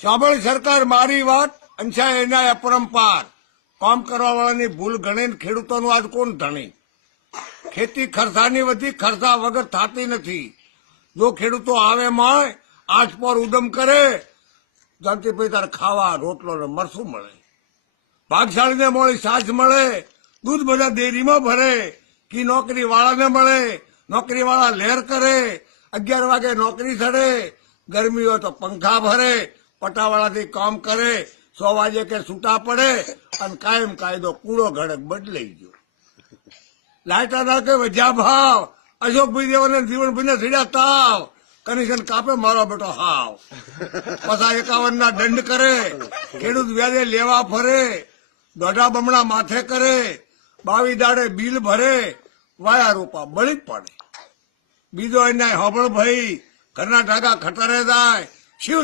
સાંભળી સરકાર મારી વાત અંશા એના અપરંપાર કામ કરવા વાળાની ભૂલ ગણીને ખેડૂતોનું આજ કોણ ધણી? ખેતી ખર્ચાની વધી, ખર્ચા વગર થતી નથી. જો ખેડૂતો આવે માં આઠ પર ઉદમ કરે જાણતી પછી તારે ખાવા રોટલો ને મરસું મળે, ભાગશાળીને મળી સાજ મળે, દૂધ બધા ડેરીમાં ભરે, કી નોકરી વાળાને મળે, નોકરી વાળા લહેર કરે, 11 વાગે નોકરી ચડે, ગરમી હોય તો પંખા ભરે, પટાવાળાથી કામ કરે, 100 વાગે કે છૂટા પડે, અને કાયમ કાયદો કૂડો ઘડક બદલાઈ ગયો. લાયટા નાખે વધ્યા ભાવ, અશોકભાઈ દેવાને જીવનભાઈને સીડા તાવ, કમિશન કાપે મારો બેટો હાવ. પાછા 51 ના દંડ કરે, ખેડૂત વ્યાજે લેવા ફરે, દોઢા બમણા માથે કરે, 22 દાડે બિલ ભરે, વાયા રૂપા બળી પડે. બીજો અન્યાય હોબળ ભાઈ, ઘરના ઢાકા ખટારે જાય, શિવ